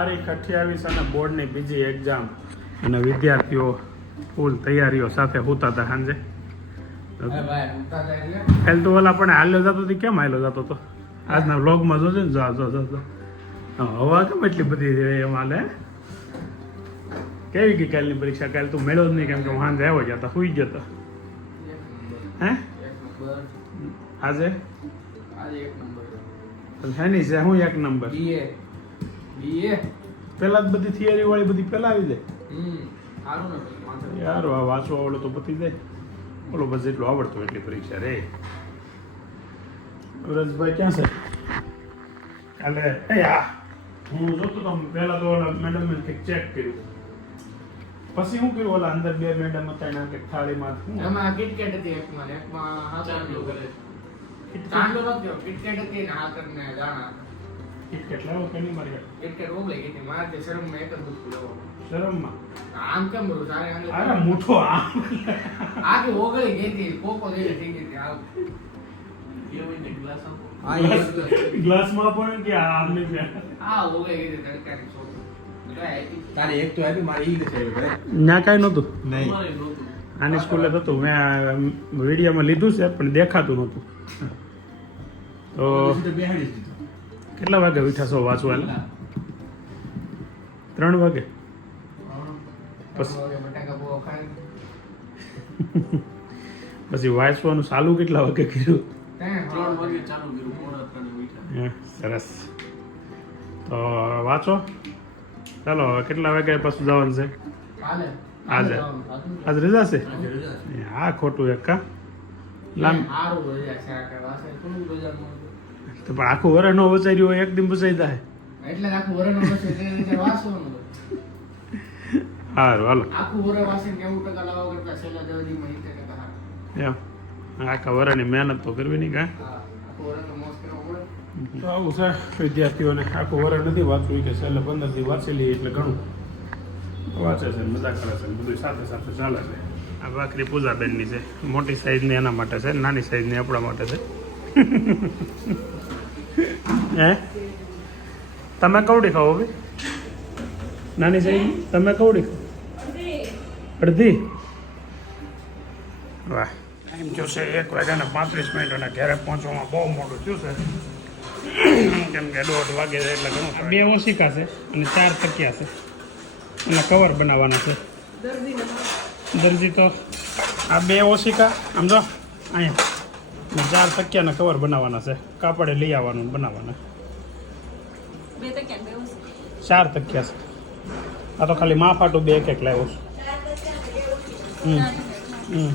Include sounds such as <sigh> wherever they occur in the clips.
તારીખ અઠ્યાવીસ અને બોર્ડની બીજી એક્ઝામ અને વિદ્યાર્થીઓ ફૂલ તૈયારીઓ સાથે હોતા હતા સાંજે. કાલ તો ઓલા પણ હાલ્યો જતો હતો કેમ હાલ્યો જતો હતો આજના વ્લોગમાં જોજો ને જો જો જો. હવા કેમ એટલી બધી એમ હાલે કેવી ગઈ કાલની પરીક્ષા? કાલ તું મેળો જ નહીં કેમ કે સાંજે આવ્યો જતા સુઈ ગયો હતો હે? આજે? શેની છે હું એક નંબર. પેલા જ બધી થિયરી વાળી બધી પહેલા આવી જાય યાર આ વાંચવા આવડે તો પતી જાય. બોલો બસ જેટલું આવડતું એટલી પરીક્ષા રે. વ્રજભાઈ ક્યાં છે? એટલે એ હું જોતો તો પહેલા તો ઓલા મેડમ કંઈક ચેક કર્યું. પછી શું કર્યું? ઓલા અંદર બે મેડમ હતા એના કંઈક થાળીમાં શું એમાં કિટકેટ હતી એકમાં એકમાં હાથરનું કરે ચાંદલો નતો કિટકેટ હતી ને હાથર ને દાણા. મારી? કિટકેટ ઓગળી ગઈ મારે તે શરમમાં એક જ દુઃખ લેવો શરમમાં આમ કેમ બધું સારે અરે આંગળી મૂઠો આમ આખી ઓગળી ગઈ હતી કોકો જેવી થઈ ગઈ હતી આવ ગ્લાસમાં પણ કે આમને આ ઓગળી ગઈ હતી તડકાની છોકરી તારે એક તો આપી મારે ઈ છે ભાઈ ત્યાં નહોતું? નહીં. આની સ્કૂલે જ હતું. મેં વિડીયોમાં લીધું છે પણ દેખાતું નહોતું. તો બેહાડી કેટલા વાગે છો વાંચવા ત્રણ વાગે? <laughs> પછી વાંચવાનું ચાલુ કેટલા વાગે કર્યું? સરસ. તો વાંચો. ચાલો કેટલા વાગે પાછું જવાનું છે? કાલે આજે. આજ રજા છે? હા ખોટું એક કા લામ તો પણ આખું વર નો રહ્યું હોય એક દિન બચાઈ જાય. એટલે આખું વરણ પછી તે રીતે સારું હાલો. આખું વરણ વાંચીને નેવું ટકા લાવવા કરતા છેલ્લા દસ દિવસમાં સિત્તેર ટકા એમ. આખા વરની મહેનત તો કરવી નહીં કાં. તો આવું છે વિદ્યાર્થીઓને આખું વરણ નથી વાંચવું કે છેલ્લે પંદર દી વાંચી લઈએ એટલે ઘણું. વાંચે છે ને મજા કરે છે ને બધું સાથે સાથે ચાલે છે. આ ભાખરી પૂજાબેનની છે મોટી સાઈઝની એના માટે છે નાની સાઈઝની આપણા માટે છે. હે? તમે કવડી ખાઓ ભાઈ. નાની સાહેબ તમે કવડી ખાઓ. અડધી? વાહ. ટાઈમ થયો છે એક વાગ્યાને પાંત્રીસ મિનિટ અને ઘરે પહોંચવામાં બહુ મોટું થયું છે. કેમ કે દોઢ વાગે છે એટલે ઘણું બે ઓશિકા છે અને ચાર તકિયા છે. અને કવર બનાવવાના છે. દરજી તો આ બે ઓશિકા આમ જો અહીંયા. ચાર તકિયાના કવર બનાવવાના છે. કાપડે લઈ આવવાનું બનાવવાના. બે તો ક્યાં બે ઉસ. ચાર તકિયા છે. આ તો ખાલી માફાટું બે એક એક લાવ્યો છું. હમ હમ.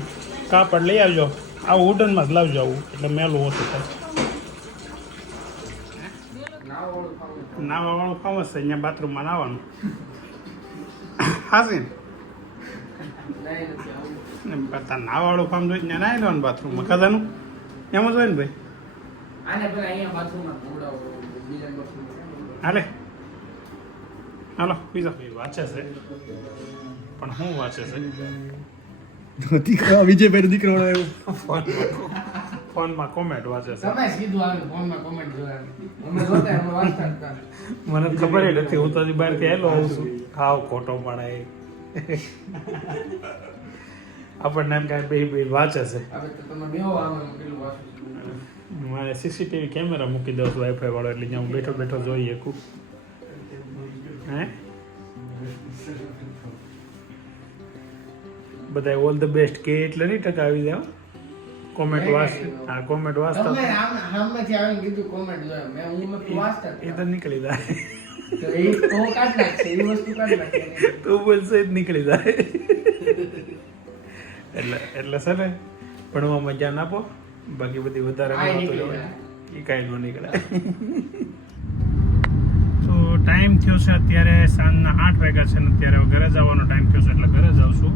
કાપડ લઈ આવજો. આવું વુડનમાં જ લાવજો આવું. એટલે મેલું ઓછું થાય. નાવાવાળું ફામસ છે અહીંયા બાથરૂમમાં નાવાનું. હાસી ને બધા નાવાવાળું ફામ જોઈ ને નાઈ લેવાનું બાથરૂમમાં. કદાનું એમ જ હોય ને ભાઈ? આને પેલા અહીંયા બાથરૂમમાં. બીજા. હાલે. હાલો બીજો વાંચે છે. પણ શું વાંચે છે? દીકરા વિજયભાઈ દીકરો આવ્યો. ફોનમાં કોમેન્ટ વાંચે છે. તમે કીધું આવે ફોનમાં કોમેન્ટ જોવાની અમે જોતા અમે વાંચતા હતા. મને તો ખબર નથી હું તો હજી બહારથી આવેલો હોઉં છું. ખાવ ખોટો પણ એ. આપણને એમ કાંઈ બે બે વાંચે છે. મારે સીસીટીવી કેમેરા મૂકી દઉં છું વાઈફાઈ વાળો એટલે જ્યાં હું બેઠો બેઠો જોઈ શકું હે? બધા ઓલ ધ બેસ્ટ કે એટલે નહીં ટકા આવી જાવ કોમેન્ટ વાસ હા કોમેન્ટ વાંચતા. તમે સામેથી આવીને કીધું કોમેન્ટ જોયા મેં હું મેં વાંચતા. એ તો નીકળી જાય. તો એ તો કાઢ નાખશે એ વસ્તુ કાઢ નાખશે. <laughs> તું બોલશે જ નીકળી જાય. એટલે એટલે છે ને ભણવામાં ધ્યાન આપો. બાકી બધી વધારે. એ કાંઈ ન નીકળે. <laughs> તો ટાઈમ થયો છે અત્યારે સાંજના આઠ વાગ્યા છે ને અત્યારે ઘરે જવાનો ટાઈમ થયો છે એટલે ઘરે જાઉં છું.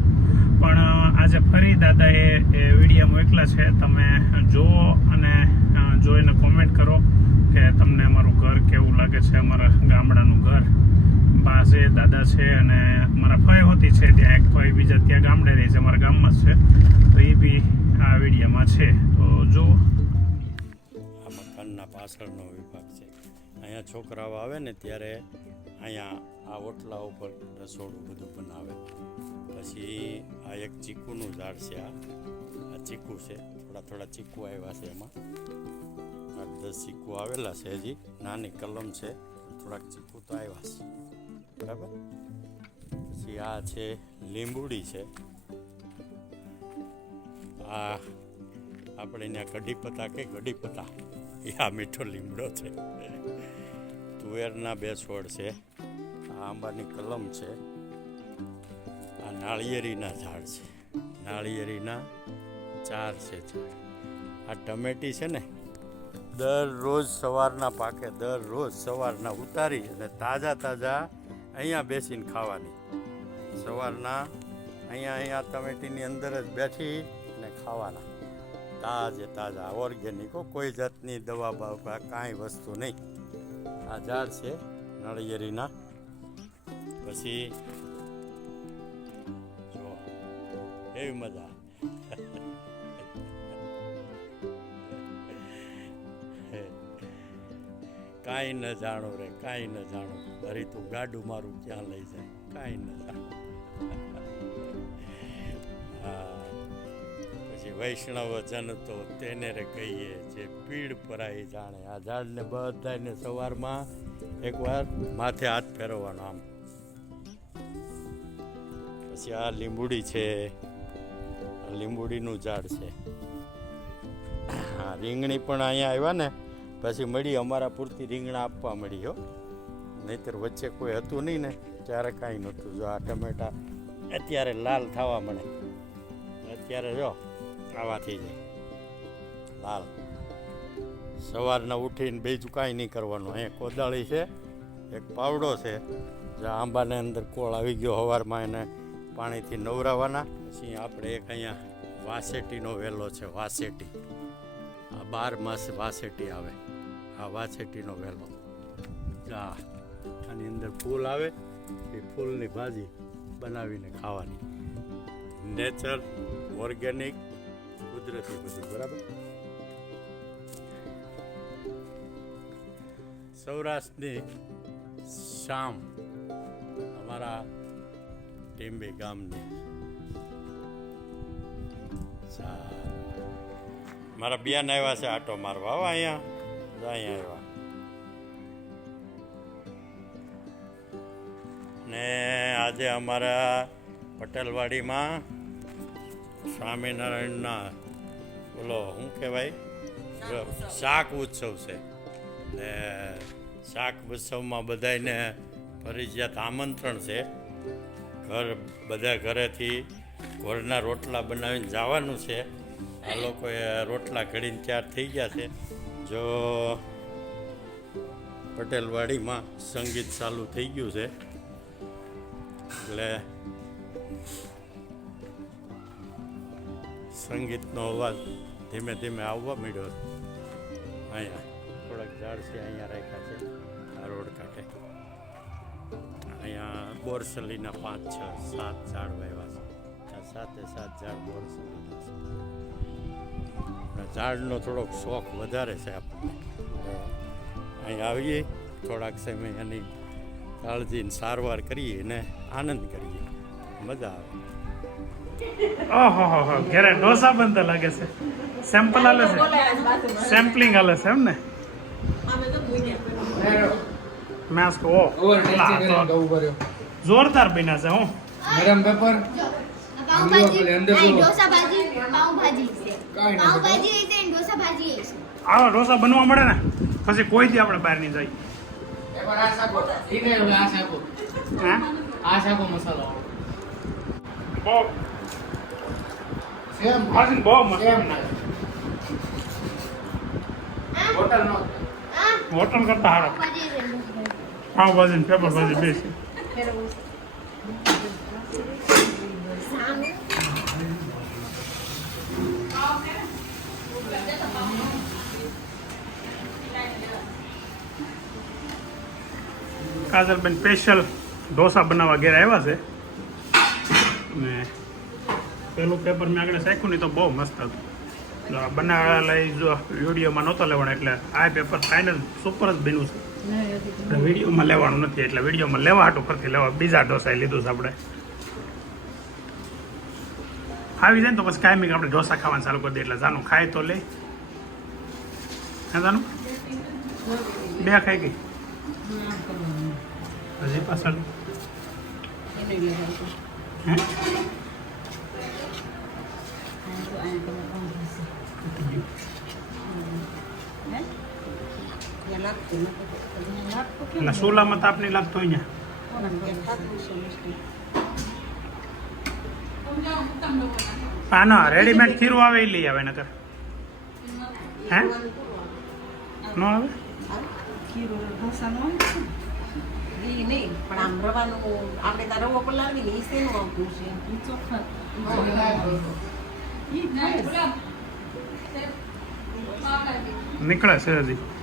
પણ આજે ફરી દાદા એ વીડિયો મોકલા છે. તમે જુઓ અને જોઈને કોમેન્ટ કરો કે તમને અમારું ઘર કેવું લાગે છે અમારા ગામડાનું ઘર. છે, દાદા છે અને મારા ફઈ હોતી છે, ત્યાં એક ફય બીજા ત્યાં ગામડે રહે છે, અમારા ગામમાં જ છે. તો એ બી આ વિડીયામાં છે. તો જુઓ. આ મકાનના પાછળનો વિભાગ છે. અહીંયા છોકરાઓ આવે ને ત્યારે અહીંયા આ ઓટલા ઉપર રસોડું બધું બનાવે. પછી આ એક ચીકુનું ઝાડ છે આ. આ ચીકુ છે. થોડા થોડા ચીકુ આવ્યા છે એમાં. આઠ દસ ચીકુ આવેલા છે હજી. નાની કલમ છે. થોડાક ચીકુ તો આવ્યા છે. બરાબર? પછી આ છે લીંબુડી છે. આ આપણે ત્યાં કઢી કે કઢી પત્તા? એ આ મીઠો લીમડો છે. તુવેરના બે છોડ છે. આ આંબાની કલમ છે. આ નાળિયેરીના ઝાડ છે. નાળિયેરીના ચાર છે આ ટમેટી છે ને, દરરોજ સવારના પાકે દરરોજ સવારના ઉતારી અને તાજા તાજા અહીંયા બેસીને ખાવાની. સવારના અહીંયા અહીંયા તમેટીની અંદર જ બેઠી ને ખાવાના. તાજે તાજા, ઓર્ગેનિકો કોઈ જાતની દવા બાવા કાંઈ વસ્તુ નહીં. આ ઝાડ છે નળિયેરીના. પછી જો એવી મજા. કાંઈ ન જાણો રે, કાંઈ ન જાણો. અરે તું ગાડું મારું ક્યાં લઈ જાય? કાંઈ ન જાણો. હા. પછી વૈષ્ણવ જન તો તેને રે કહીએ જે પીડ પરાઈ જાણે. આ ઝાડને બધાને સવારમાં એકવાર માથે હાથ ફેરવવાનો આમ. પછી આ લીંબુડી છે. લીંબુડીનું ઝાડ છે. હા રીંગણી પણ અહીંયા આવ્યા ને. પછી મળી અમારા પૂરતી રીંગણા આપવા મળી, હો. નહીતર વચ્ચે કોઈ હતું નહીં ને, ત્યારે કાંઈ નહોતું. જો આ ટમેટા અત્યારે લાલ થવા મળે. અત્યારે જો આવા થઈ જાય લાલ. સવારના ઉઠીને બીજું કાંઈ નહીં કરવાનું. અહીંયા કોદાળી છે, એક પાવડો છે. જે આંબાને અંદર કોળ આવી ગયો સવારમાં એને પાણીથી નવરાવાના. પછી આપણે એક અહીંયા વાસેટીનો વેલો છે, વાસેટી. આ બાર માસ વાસેટી આવે. આ વાછેટીનો વેલો જા આની અંદર ફૂલ આવે, એ ફૂલની ભાજી બનાવીને ખાવાની. નેચર ઓર્ગેનિક કુદરતી બધું, બરાબર? સૌરાષ્ટ્રની શામ અમારા ટીમ્બે ગામની. મારા બિયાન આવ્યા છે આટો મારવા. આવો અહીંયા. જો અહીંયા આવ્યા ને આજે અમારા પટેલવાડીમાં સ્વામિનારાયણના, બોલો, શું કહેવાય? શાક ઉત્સવ છે. ને શાક ઉત્સવમાં બધાને ફરજિયાત આમંત્રણ છે. ઘર, બધા ઘરેથી ઘરના રોટલા બનાવીને જવાનું છે. આ લોકોએ રોટલા ઘડીને તૈયાર થઈ ગયા છે. જો પટેલવાડીમાં સંગીત ચાલુ થઈ ગયું છે. એટલે સંગીતનો અવાજ ધીમે ધીમે આવવા માંડ્યો અહીંયા થોડાક ઝાડ છે, અહીંયા રાખ્યા છે, આ રોડ કાંઠે. અહીંયા બોરસલીના પાંચ, છ, સાત ઝાડ વાવ્યા છે. સાતે સાત ઝાડ બોરસલીના છે. ઝાડનો થોડોક શોખ વધારે છે આપણને. એટલે અહીં આવીએ થોડાક સમય એની કાળજીની સારવાર કરીએ અને આનંદ કરીએ. મજા આવે. ઓહો હો હો ઘરે ઢોસા બનતા લાગે છે. સેમ્પલ હાલે છે? સેમ્પલિંગ હાલે છે એમ ને? માસ્ક ઓ. ઓવર લા, ટેસ્ટી કરીને તો કહું પડ્યો જોરદાર બન્યા છે હું. ગરમ પેપર પાવભાજી પેલી અંદર નહીં જુઓ. ઢોસા ભાજી પાવભાજી કાંઈ નહીં પાવભાજી હશે ને ઢોસા ભાજી હશે આવા ઢોસા બનવા મળે ને પછી કોઈ દી આપણે બહાર નહીં જાય પેપર આ સાકો ઈ નહીં આ સાકો હા? આ સાકો મસાલો. બહુ. સેમ. ભાજી બહુ મસ્ત. સેમ ના. હોટલ નો. હા? હોટલ કરતા હારો. ને ઢોસા ભાજી. ને પેપર ભાજી બે કાજલબેન સ્પેશિયલ ઢોસા બનાવવા ઘેર આવ્યા છે. ને પેલું પેપર મેં આગળ શાખ્યું નહીં તો બહુ મસ્ત હતું. બનાવેલા એ જો વિડીયોમાં નહોતો લેવાનો એટલે આ પેપર ફાઇનલ સુપર જ બન્યું છે. વિડીયોમાં લેવાનું નથી એટલે વિડીયોમાં લેવા હાટું ફરતી લેવા બીજા ઢોસા લીધું છે આપણે. આવી જાય ને તો પછી કાયમી આપણે ઢોસા ખાવાનું ચાલુ કરી દે એટલે જાનું ખાય તો લે. હા જાનું? બે ખાઈ ગઈ? હજી પાછળ? સોલામાં તાપ નહીં લાગતો અહીંયા? હા ના રેડીમેડ ખીરું આવે એ લઈ આવે નકર. હે? નો આવે? નીકળે નહીં પણ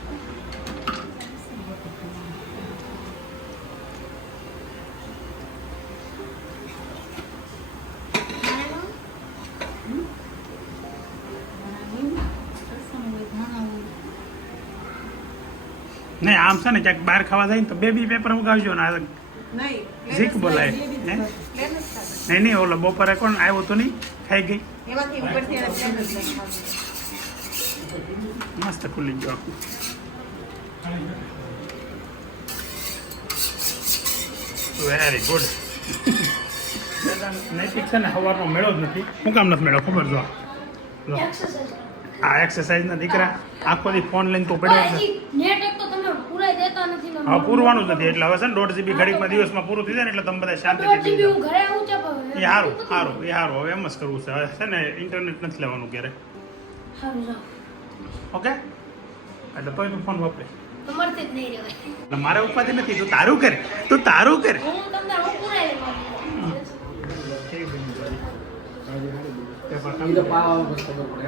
નહીં આમ છે ને ક્યાંક બહાર ખાવા જાય ને તો બે બી પેપર ઉગાવજો ને આ નહીં ઝીક બોલાય. નહીં નહીં ઓલો બપોરે કોણ આવ્યો તો નહીં ખાઈ ગઈ. મસ્ત ખુલ્લી ગયો આખું. વેરી ગુડ નૈતિક છે ને સવારનો મેળો જ નથી. શું કામ નથી મેળો ખબર જો. જો. આ એક્સરસાઇઝ ના દીકરા આખો દી ફોન લઈને તો પડ્યો છે. હવે પૂરવાનું જ નથી. એટલે હવે છે ને દોઢ જીબી ઘડીકમાં દિવસમાં પૂરું થઈ જાય ને એટલે તમે બધા શાંતિ. હું એ સારું સારું એ સારું હવે એમ જ કરવું છે. હવે છે ને ઇન્ટરનેટ નથી લેવાનું ક્યારે. ઓકે? એટલે તું ફોન વાપરે. મારે ઉપાધિ નથી. તું તારું કરે. તું તારું કરે. હું તમને હું પૂરાઈ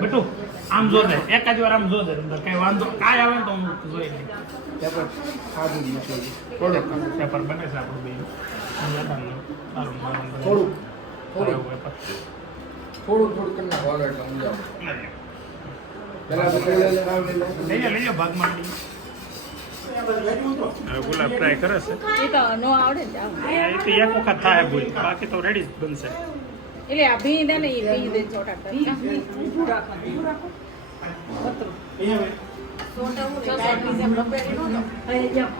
બેટુ આમ જો દે એક જ વાર આમ જો દે અંદર કઈ વાંધો કાંઈ આવે ને તો હું જોઈ પેપર ખાધું પેપર બને છે આપણું બે. સારું મારું થોડુંક થોડુંક. થોડુંક થોડુંક કરી નાખો એટલે સમજાવો પેલા બધું લઈ લે, આમ લઈ લે. લઈ જા લઈ જા ભાગ માંડી હવે ગુલાબ ટ્રાય કરે છે. એ તો નો આવડે ને આવું. એ તો એક વખત થાય ભૂલ. બાકી તો રેડી જ બનશે.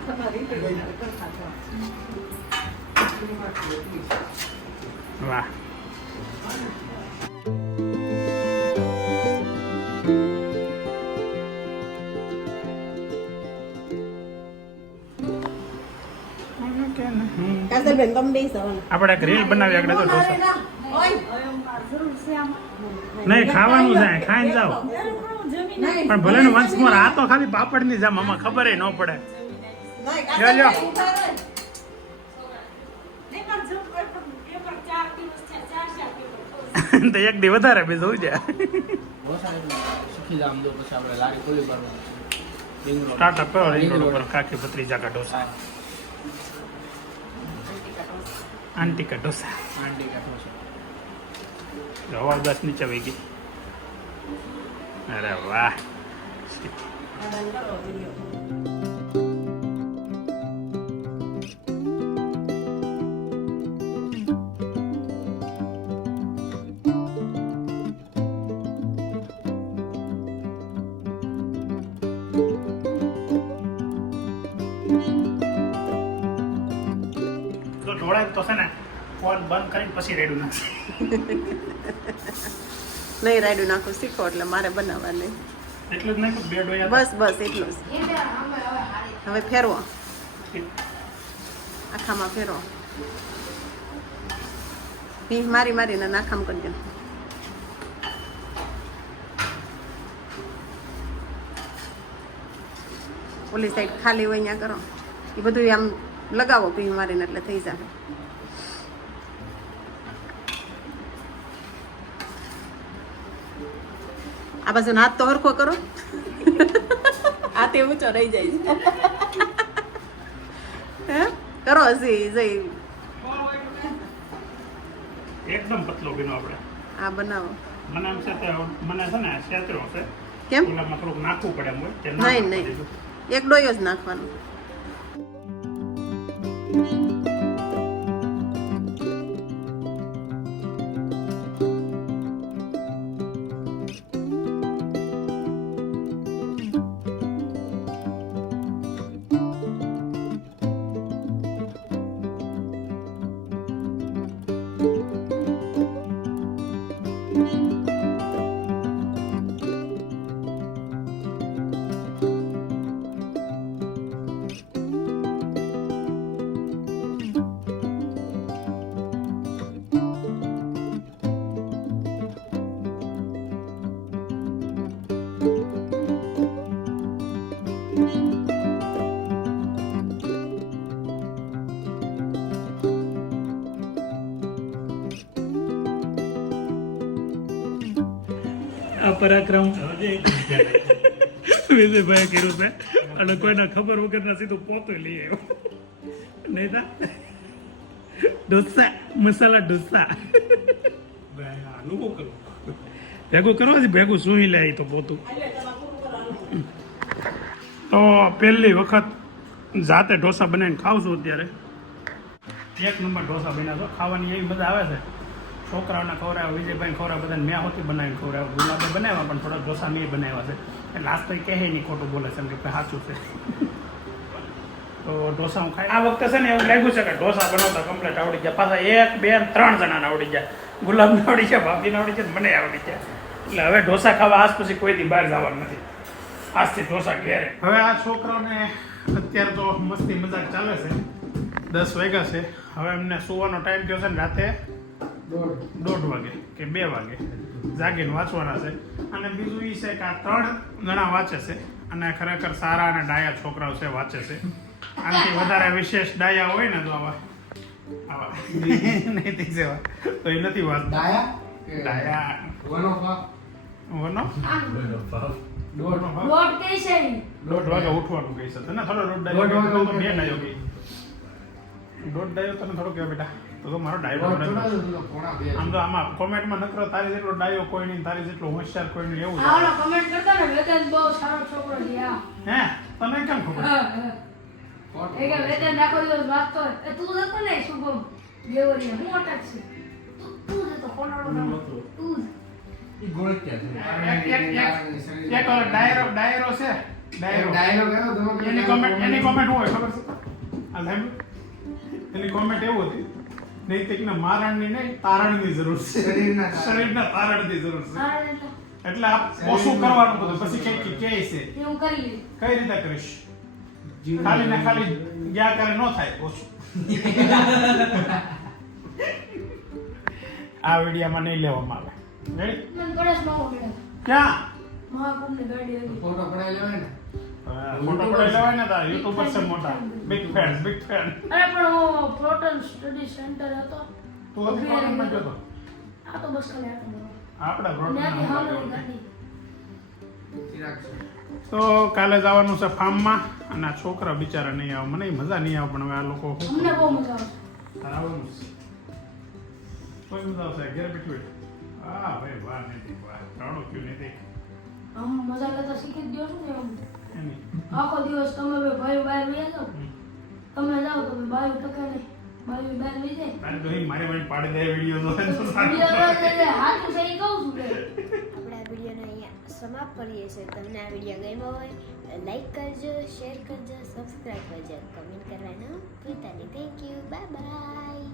તમારી રીતે કરતા જાઓ. વાહ. આપણે ગ્રીલ રીલ બનાવી આગળ તો ઢોસા. નહીં ખાવાનું છે ખાઈને જાઓ. પણ ભલે ને વંશ મોર આ તો ખાલી પાપડની જામ આમાં ખબર ન પડે. <laughs> તો એક દી વધારે બીજું જોઈ જાય. જાવ. સ્ટાર્ટઅપ ઉપર કાકી ભત્રીજા કા ઢોસા આંટી કા આંટી. હવા દસની ચવાઈ ગઈ. અરે વાહ. તો ઢોળાય તો છે ને? ફોન બંધ કરીને પછી રેડું નાખશે. નહીં રાયડું નાખું શીખો એટલે મારે બનાવવાની. એટલું જ નાખું? બે ડોયા બસ બસ એટલું જ. હવે ફેરવો. આખામાં ફેરવો. ભીંગ મારી મારીને નાખામ કરજો ઓલી સાઈડ ખાલી હોય ત્યાં કરો. એ બધું આમ લગાવો ભીંગ મારીને એટલે થઈ જાય આ બાજુ હાથ તો હરખો કરો. આ તે ઊંચો રહી જાય હે? કરો હસી જઈ એકદમ પતલો બીનો આપણે. આ બનાવો. મને એમ છે મને છે ને સેતરો છે. કેમ? ઓલામાં થોડુંક નાખવું પડે એમ હોય નહીં નહીં. એક ડોયો જ નાખવાનો. પરાક્રમ. <laughs> વિજયભાઈ કર્યું છે, અને કોઈને ખબર વગરના સીધું પોતું લઈ આવ્યો. નહીં તા? ઢોસા, મસાલા ઢોસા. ભેગું કરવા ભેગું સુઈ લે તો પોતું. તો પહેલી વખત જાતે ઢોસા બનાવીને ખાવ છું અત્યારે. એક નંબર ઢોસા બન્યા ખાવાની એવી મજા આવે છે. છોકરાઓને ખવડાવ્યા વિજયભાઈ ખવડાવ્યા, બધાને મેં હોતી બનાવીને ખવડાવ્યા. ગુલાબે બનાવ્યા, પણ થોડા ઢોસા મેં બનાવ્યા છે. એટલે લાસ્ટ તો કહે નહીં ખોટું બોલે છે, એમ કે સાચું છે. તો ઢોસા હું ખાઈ આ વખતે છે ને એવું લાગ્યું છે કે ઢોસા બનાવતા કમ્પ્લીટ આવડી ગયા. પાછા એક, બે ત્રણ જણાને આવડી ગયા. ગુલાબને આવડી ગયા, ભાભીને આવડી ગયા મને આવડી ગયા. એટલે હવે ઢોસા ખાવા આજ પછી કોઈ દી બહાર જવાનું નથી. આજથી ઢોસા ઘેરે. હવે આ છોકરાઓને અત્યારે તો મસ્તી મજાક ચાલે છે. દસ વાગ્યા છે. હવે એમને સુવાનો ટાઈમ થયો છે ને રાતે દોઢ વાગે કે બે વાગે જાગીને વાંચવાના છે. અને બીજું એ છે કે આ ત્રણ જણા વાંચે છે. અને ખરેખર સારા અને ડાયા છોકરાઓ છે વાંચે છે. આનાથી વધારે વિશેષ ડાયા હોય ને તો આવા આવા. નૈતિક સેવા. તો એ નથી વાંચતા. ડાયા ડાયા. વન? દોઢ. વાગે ઉઠવાનું કહી છે. તને થોડો દોઢ દોઢ વાગે દોઢ ડાયો તને થોડો કહેવાય બેટા. તો તો મારો ડાયો દોઢ નથી. થોડા જ હતો, પોણા બે. આમ તો આમાં કોમેન્ટમાં નકરો તારી જેટલો ડાયો કોઈ નહીં તારી જેટલો હોશિયાર કોઈ નહીં એવું આવાનો કોમેન્ટ કરતા ને વેદાંત બહુ સારો છોકરો છે હે. તને કેમ ખબર. એ કે વેદાંત આખો દિવસ વાત હોય. એ તું જતો ને શુભમ દેવરિયા હું અટક છે. તું તું જતો કોનાડો તું જ. ઈ ગોળકિયા છે. એક એક એક એક ઓલો ડાયરો ડાયરો છે ડાયરો. ડાયલોગ એનો તમે એની કોમેન્ટ એની કોમેન્ટ હોય ખબર છે? આ એની કોમેન્ટ એવું હતી. નૈતિકના મારણની નહીં તારણની જરૂર છે. શરીરના શરીરના તારણની જરૂર છે. એટલે આપ ઓછું કરવાનું બધું. પછી કઈ કે છે? હું કરી લઈશ. કઈ રીતે કરીશ? ખાલી ને ખાલી ગયા કરે ન થાય ઓછું. <laughs> આ વિડીયામાં નહીં લેવામાં આવે. ક્યાં? મહાકુંભની ગાડી ફોટો પડાવી લેવાય ને. મોટો પડાઈ લેવાય ને તાર યુટ્યુબર છે મોટા. બિગ ફેન બિગ ફેન અરે પણ હું પ્રોટન સ્ટડી સેન્ટર હતો. તું હતી પ્રોગ્રામમાં ગયો તો આ તો બસ ખાલી. આપણે ગાડી તો કાલે જવાનું છે ફાર્મમાં અને આ છોકરા બિચારા નહીં આવે. મને મજા નહીં આવે પણ હવે આ લોકો અમને બહુ મજા આવે. આવવાનું છે કોઈ મજા આવશે ઘેર બેઠી હા ભાઈ વાહ નહીં વાહ. રાણો ક્યું નથી આમ મજા લેતા શીખી જ ગયો છું ને આખો દિવસ તમે બે ભાઈ બહાર લઈ જાઓ તમે જાઓ તો બાયું ટકે નહીં. બાયું બહાર લઈ જાય. તારે તો અહીં મારી પાડી દે વિડિયો તો. વીડિયો લઈ સહી કહું છું કે. આપણે આ વિડીયોને અહીંયા સમાપ્ત કરીએ છીએ. તમને આ વિડિયો ગમ્યો હોય લાઈક કરજો શેર કરજો સબસ્ક્રાઇબ કરજો. કમેન્ટ કરવાનું ભૂલતા નહીં. Thank you bye bye